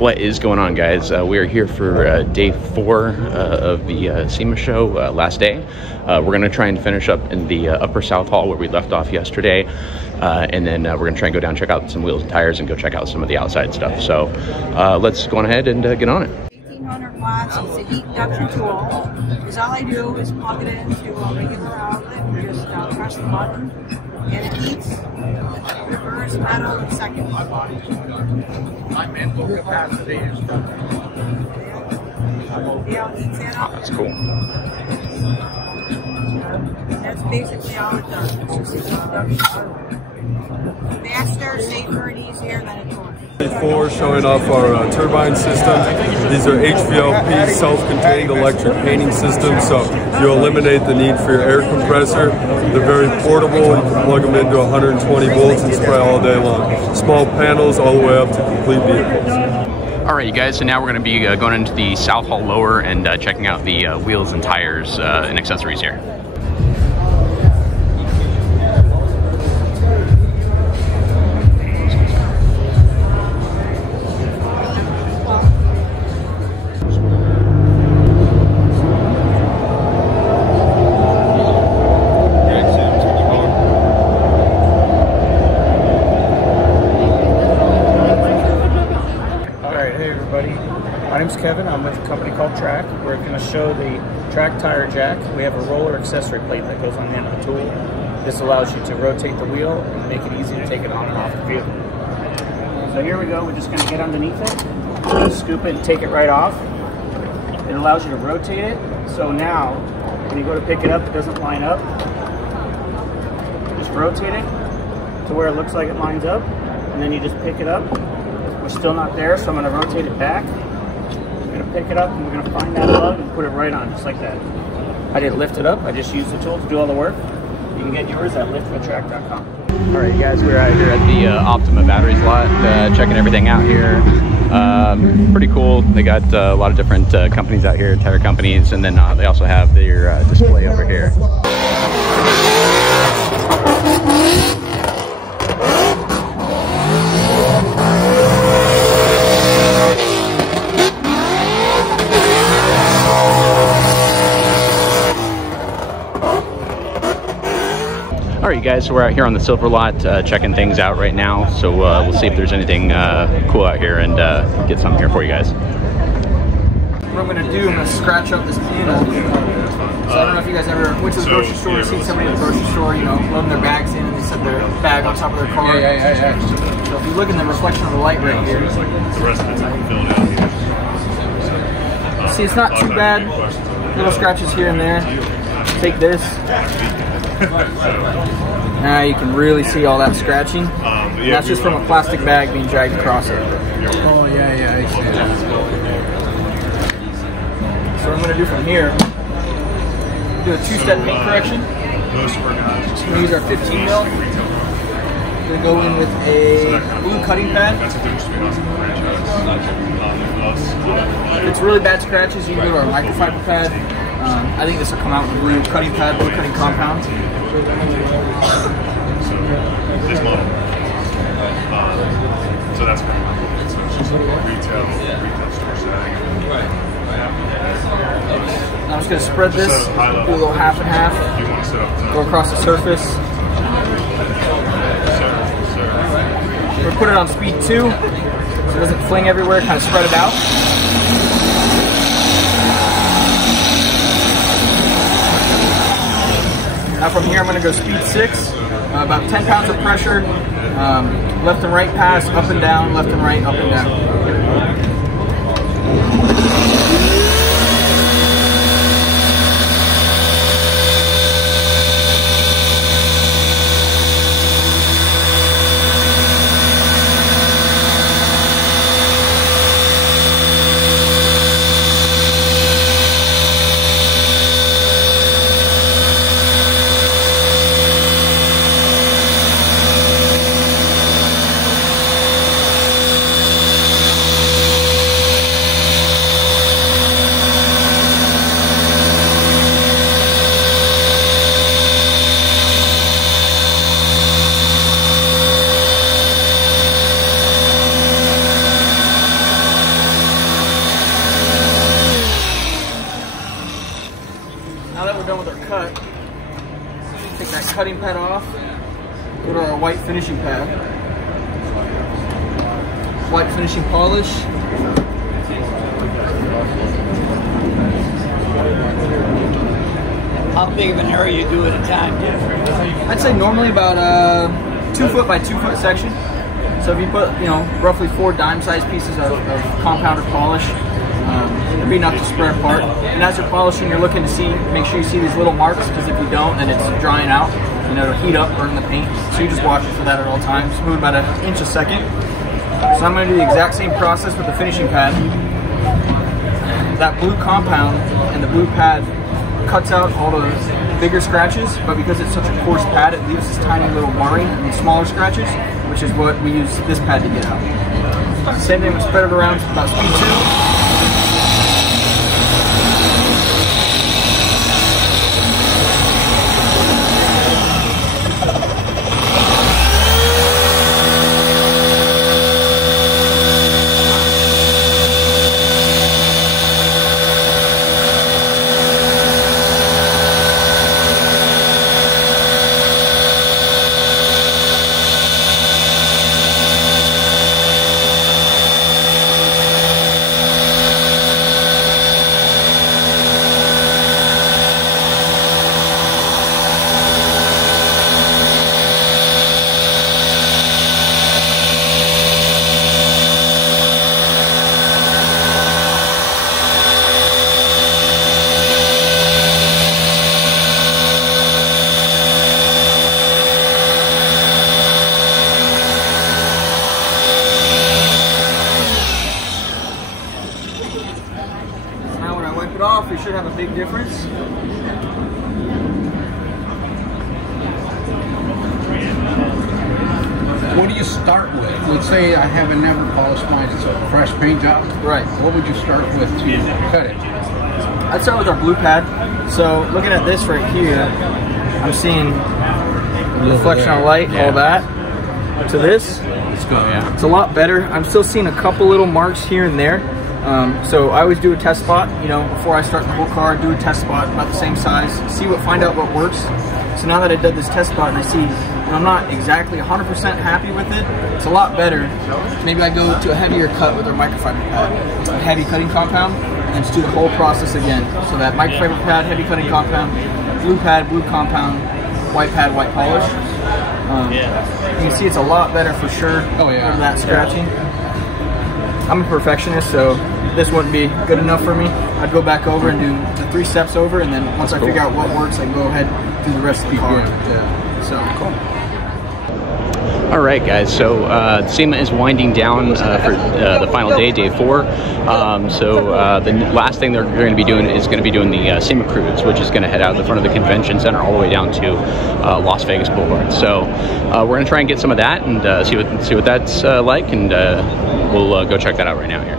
What is going on, guys? We are here for day 4 of the Sema show, last day. We're going to try and finish up in the upper south hall where we left off yesterday, and then we're going to try and go down, check out some wheels and tires, and go check out some of the outside stuff. So let's go on ahead and get on it. 1800 watts, it's a heat induction tool. Because all I do is plug it into a regular outlet and just press the button, and it heats reverse, metal, in seconds. My mental capacity is Yeah, it heats that up. That's cool. That's basically all it does. It's just a heat induction tool. Faster, safer, and easier than a torque. 4 showing off our turbine system. These are HVLP self-contained electric painting systems, so you eliminate the need for your air compressor. They're very portable. You can plug them into 120 volts and spray all day long. Small panels all the way up to complete vehicles. All right, you guys, so now we're going to be going into the South Hall lower and checking out the wheels and tires and accessories here. My name's Kevin. I'm with a company called Track. We're going to show the Track tire jack. We have a roller accessory plate that goes on the end of the tool. This allows you to rotate the wheel and make it easy to take it on and off the vehicle. So here we go. We're just going to get underneath it, scoop it, and take it right off. It allows you to rotate it. So now, when you go to pick it up, it doesn't line up. Just rotate it to where it looks like it lines up, and then you just pick it up. We're still not there, so I'm going to rotate it back. We're going to pick it up and we're going to find that plug and put it right on, just like that. I didn't lift it up, I just used the tool to do all the work. You can get yours at liftwithtrack.com. All right, you guys, we're out here at the Optima batteries lot, checking everything out here. Pretty cool. They got a lot of different companies out here, tire companies, and then they also have their display over here. All right, you guys, so we're out here on the silver lot checking things out right now, so we'll see if there's anything cool out here and get something here for you guys. What I'm going to do, I'm going to scratch up this panel. So I don't know if you guys ever went to the grocery store or seen somebody in the grocery store, you know, loading their bags in and they set their bag on top of their car. Yeah. So if you look in the reflection of the light right here, see, it's not too bad. Little scratches here and there. Take this. Now you can really see all that scratching. That's just from a plastic bag being dragged across it. Oh yeah, I see that. So what I'm going to do from here, do a 2-step paint correction. We're going to use our 15 mil. We're going to go in with a blue cutting pad. If it's really bad scratches, you can go to our microfiber pad. I think this will come out with blue cutting pad, blue cutting compound. This model. So that's pretty much it. So it's just retail store setting. I'm just going to spread this, do a little half and half, go across the surface. We'll put it on speed 2, so it doesn't fling everywhere, kind of spread it out. Now from here I'm going to go speed 6, about 10 pounds of pressure, left and right pass, up and down, left and right, up and down. Now that we're done with our cut, take that cutting pad off, go to our white finishing pad. White finishing polish. How big of an area you do at a time? I'd say normally about a 2 foot by 2 foot section. So if you put, you know, roughly 4 dime-sized pieces of compounded polish, it'd be enough to spread apart. And as you're polishing, you're looking to see, make sure you see these little marks, because if you don't, then it's drying out. You know, it'll heat up, burn the paint. So you just watch it for that at all times. Move about an inch a second. So I'm going to do the exact same process with the finishing pad. That blue compound and the blue pad cuts out all the bigger scratches, but because it's such a coarse pad, it leaves this tiny little marring and smaller scratches, which is what we use this pad to get out. Same thing, we spread it around about speed 2. Off, we should have a big difference. What do you start with? Let's say I haven't never polished mine, it's a fresh paint job. Right. What would you start with to cut it? I'd start with our blue pad. So looking at this right here, I'm seeing reflection of light, all that. To this, Let's go, yeah. it's a lot better. I'm still seeing a couple little marks here and there. So I always do a test spot, you know, before I start the whole car, do a test spot about the same size, find out what works. So now that I did this test spot and I see I'm not exactly 100% happy with it, it's a lot better. Maybe I go to a heavier cut with our microfiber pad, a heavy cutting compound, and just do the whole process again. So that microfiber pad, heavy cutting compound, blue pad, blue compound, white pad, white polish. You can see it's a lot better for sure. Oh yeah. Over that scratching. I'm a perfectionist, so this wouldn't be good enough for me. I'd go back over and do the 3 steps over, and then once I figure out what works, I can go ahead and do the rest of the car. Yeah. So cool. All right, guys. So Sema is winding down for the final day, day 4. The last thing they're going to be doing is going to be doing the Sema cruise, which is going to head out the front of the convention center all the way down to Las Vegas Boulevard. So we're going to try and get some of that and see what that's like, and we'll go check that out right now here.